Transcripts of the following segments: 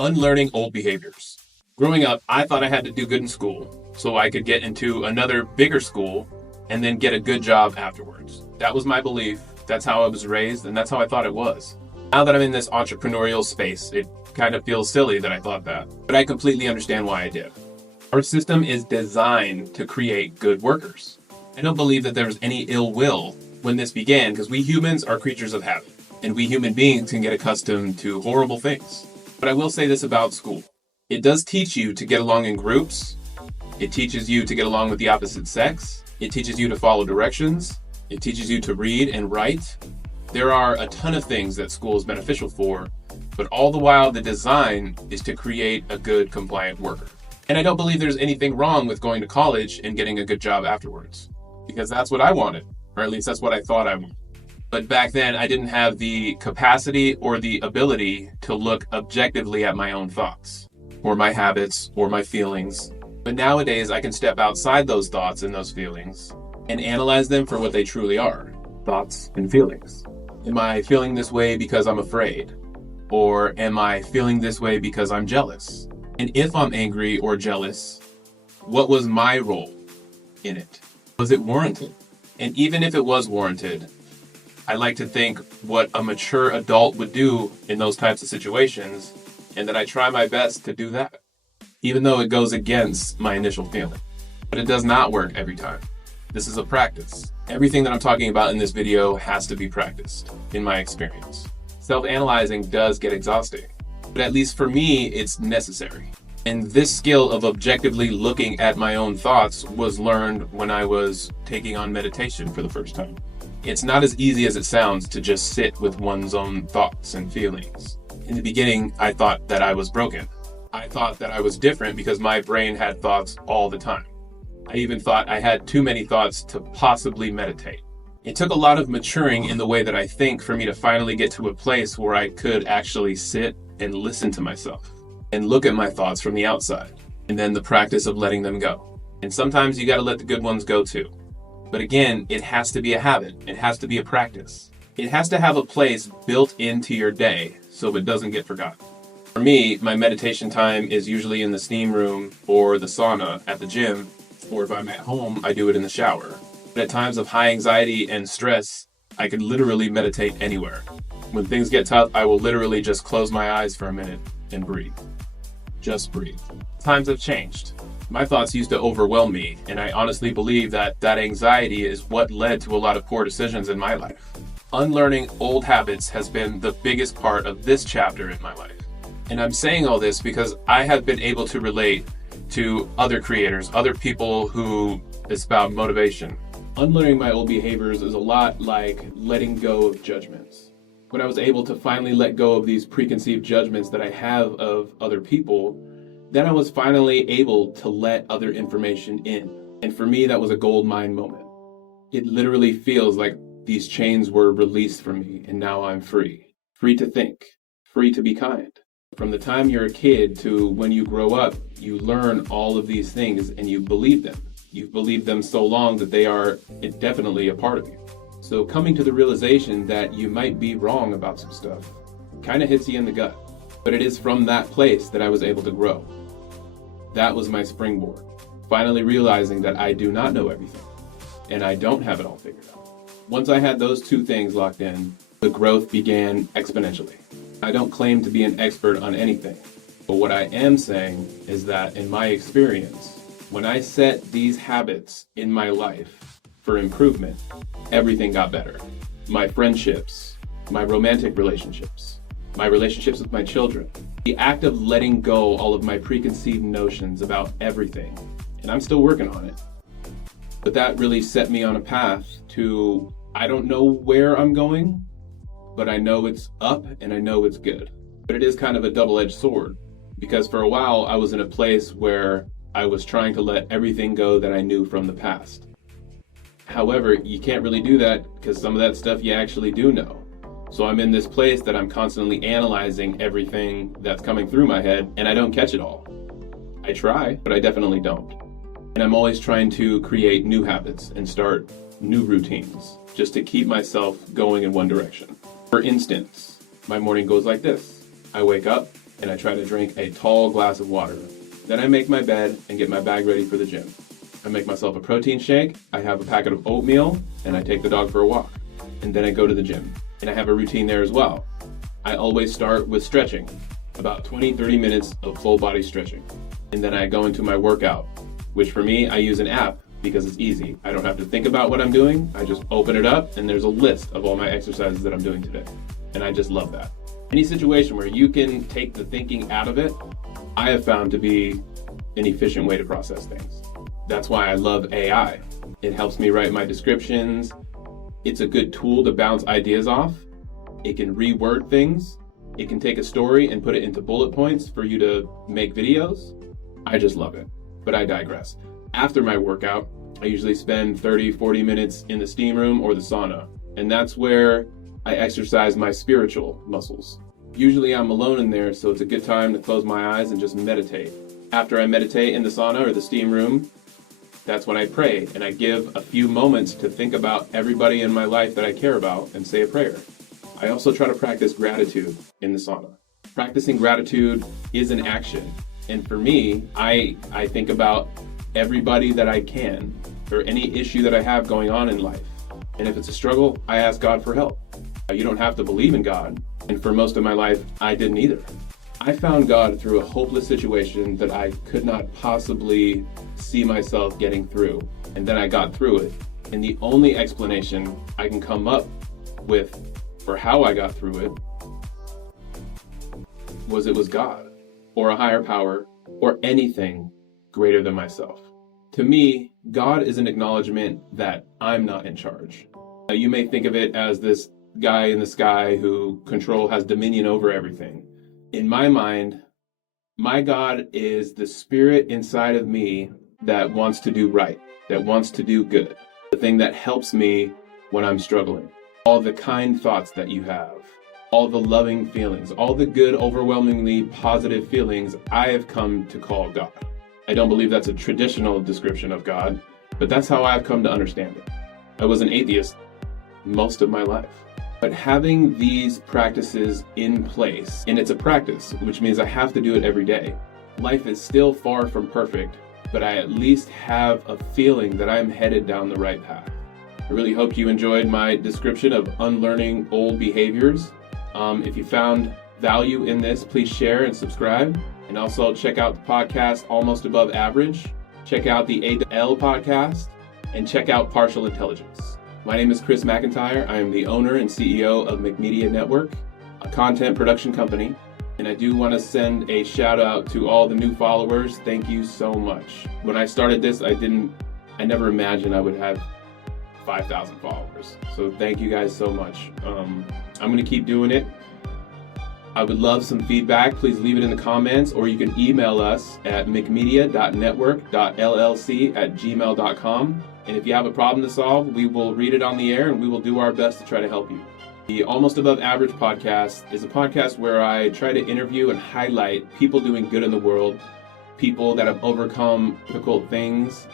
Unlearning Old Behaviors. Growing up, I thought I had to do good in school so I could get into another bigger school and then get a good job afterwards. That was my belief. That's how I was raised, and that's how I thought it was. Now that I'm in this entrepreneurial space, it kind of feels silly that I thought that, but I completely understand why I did. Our system is designed to create good workers. I don't believe that there was any ill will when this began, because we humans are creatures of habit, and we human beings can get accustomed to horrible things. But I will say this about school. It does teach you to get along in groups. It teaches you to get along with the opposite sex. It teaches you to follow directions. It teaches you to read and write. There are a ton of things that school is beneficial for, but all the while the design is to create a good, compliant worker. And I don't believe there's anything wrong with going to college and getting a good job afterwards, because that's what I wanted, or at least that's what I thought I wanted. But back then, I didn't have the capacity or the ability to look objectively at my own thoughts, or my habits, or my feelings. But nowadays, I can step outside those thoughts and those feelings and analyze them for what they truly are, thoughts and feelings. Am I feeling this way because I'm afraid? Or am I feeling this way because I'm jealous? And if I'm angry or jealous, what was my role in it? Was it warranted? And even if it was warranted, I like to think what a mature adult would do in those types of situations, and that I try my best to do that, even though it goes against my initial feeling. But it does not work every time. This is a practice. Everything that I'm talking about in this video has to be practiced, in my experience. Self-analyzing does get exhausting, but at least for me, it's necessary. And this skill of objectively looking at my own thoughts was learned when I was taking on meditation for the first time. It's not as easy as it sounds to just sit with one's own thoughts and feelings. In the beginning, I thought that I was broken. I thought that I was different because my brain had thoughts all the time. I even thought I had too many thoughts to possibly meditate. It took a lot of maturing in the way that I think for me to finally get to a place where I could actually sit and listen to myself and look at my thoughts from the outside, and then the practice of letting them go. And sometimes you got to let the good ones go too. But again, it has to be a habit. It has to be a practice. It has to have a place built into your day so it doesn't get forgotten. For me, my meditation time is usually in the steam room or the sauna at the gym, or if I'm at home, I do it in the shower. But at times of high anxiety and stress, I could literally meditate anywhere. When things get tough, I will literally just close my eyes for a minute and breathe. Just breathe. Times have changed. My thoughts used to overwhelm me, and I honestly believe that anxiety is what led to a lot of poor decisions in my life. Unlearning old habits has been the biggest part of this chapter in my life. And I'm saying all this because I have been able to relate to other creators, other people who espouse motivation. Unlearning my old behaviors is a lot like letting go of judgments. When I was able to finally let go of these preconceived judgments that I have of other people, then I was finally able to let other information in. And for me, that was a gold mine moment. It literally feels like these chains were released from me, and now I'm free. Free to think, free to be kind. From the time you're a kid to when you grow up, you learn all of these things and you believe them. You've believed them so long that they are indefinitely a part of you. So coming to the realization that you might be wrong about some stuff kind of hits you in the gut. But it is from that place that I was able to grow. That was my springboard. Finally realizing that I do not know everything and I don't have it all figured out. Once I had those two things locked in, the growth began exponentially. I don't claim to be an expert on anything, but what I am saying is that in my experience, when I set these habits in my life for improvement, everything got better. My friendships, my romantic relationships, my relationships with my children, the act of letting go all of my preconceived notions about everything, and I'm still working on it. But that really set me on a path to, I don't know where I'm going, but I know it's up and I know it's good. But it is kind of a double-edged sword, because for a while I was in a place where I was trying to let everything go that I knew from the past. However, you can't really do that because some of that stuff you actually do know. So I'm in this place that I'm constantly analyzing everything that's coming through my head, and I don't catch it all. I try, but I definitely don't. And I'm always trying to create new habits and start new routines just to keep myself going in one direction. For instance, my morning goes like this. I wake up, and I try to drink a tall glass of water. Then I make my bed and get my bag ready for the gym. I make myself a protein shake, I have a packet of oatmeal, and I take the dog for a walk. And then I go to the gym. And I have a routine there as well. I always start with stretching, about 20-30 minutes of full body stretching. And then I go into my workout, which for me, I use an app because it's easy. I don't have to think about what I'm doing. I just open it up and there's a list of all my exercises that I'm doing today. And I just love that. Any situation where you can take the thinking out of it, I have found to be an efficient way to process things. That's why I love AI. It helps me write my descriptions. It's a good tool to bounce ideas off. It can reword things. It can take a story and put it into bullet points for you to make videos. I just love it, but I digress. After my workout, I usually spend 30-40 minutes in the steam room or the sauna, and that's where I exercise my spiritual muscles. Usually I'm alone in there, so it's a good time to close my eyes and just meditate. After I meditate in the sauna or the steam room, that's when I pray, and I give a few moments to think about everybody in my life that I care about and say a prayer. I also try to practice gratitude in the sauna. Practicing gratitude is an action, and for me, I think about everybody that I can, or any issue that I have going on in life. And if it's a struggle, I ask God for help. You don't have to believe in God, and for most of my life, I didn't either. I found God through a hopeless situation that I could not possibly see myself getting through, and then I got through it. And the only explanation I can come up with for how I got through it was God, or a higher power, or anything greater than myself. To me, God is an acknowledgement that I'm not in charge. You may think of it as this guy in the sky who has dominion over everything. In my mind, my God is the spirit inside of me that wants to do right, that wants to do good, the thing that helps me when I'm struggling. All the kind thoughts that you have, all the loving feelings, all the good, overwhelmingly positive feelings, I have come to call God. I don't believe that's a traditional description of God, but that's how I've come to understand it. I was an atheist most of my life. But having these practices in place, and it's a practice, which means I have to do it every day. Life is still far from perfect, but I at least have a feeling that I'm headed down the right path. I really hope you enjoyed my description of unlearning old behaviors. If you found value in this, please share and subscribe. And also check out the podcast Almost Above Average. Check out the A2L podcast, and check out Partial Intelligence. My name is Chris McIntyre. I am the owner and CEO of McMedia Network, a content production company. And I do want to send a shout out to all the new followers. Thank you so much. When I started this, I never imagined I would have 5,000 followers. So thank you guys so much. I'm going to keep doing it. I would love some feedback. Please leave it in the comments, or you can email us at mcmedia.network.llc@gmail.com. And if you have a problem to solve, we will read it on the air and we will do our best to try to help you. The Almost Above Average podcast is a podcast where I try to interview and highlight people doing good in the world, people that have overcome difficult things,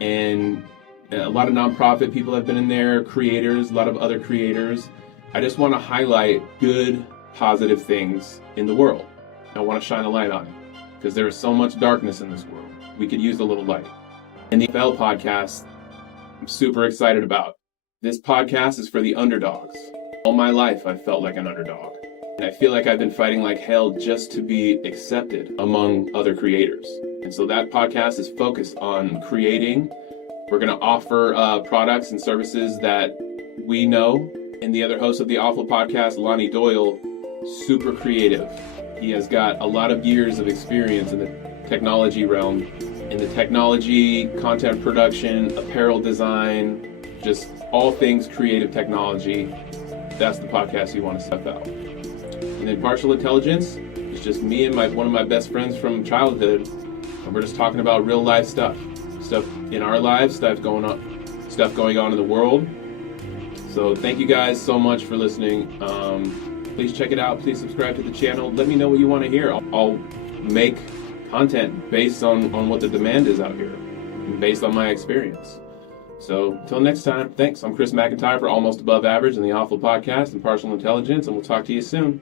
and a lot of nonprofit people have been in there, creators, a lot of other creators. I just want to highlight good, positive things in the world. I want to shine a light on it because there is so much darkness in this world. We could use a little light. And the FL podcast, I'm super excited about. This podcast is for the underdogs. All my life, I've felt like an underdog. And I feel like I've been fighting like hell just to be accepted among other creators. And so that podcast is focused on creating. We're going to offer products and services that we know. And the other host of the Awful Podcast, Lonnie Doyle, super creative. He has got a lot of years of experience in the technology realm, in the technology, content production, apparel design, just all things creative technology. That's the podcast you want to step out. And then Partial Intelligence is just me and one of my best friends from childhood, and we're just talking about real life stuff in our lives, stuff going on in the world. So thank you guys so much for listening. Please check it out. Please subscribe to the channel. Let me know what you want to hear. I'll make content based on what the demand is out here, based on my experience. So until next time, thanks. I'm Chris McIntyre for Almost Above Average and the Awful Podcast and Partial Intelligence, and we'll talk to you soon.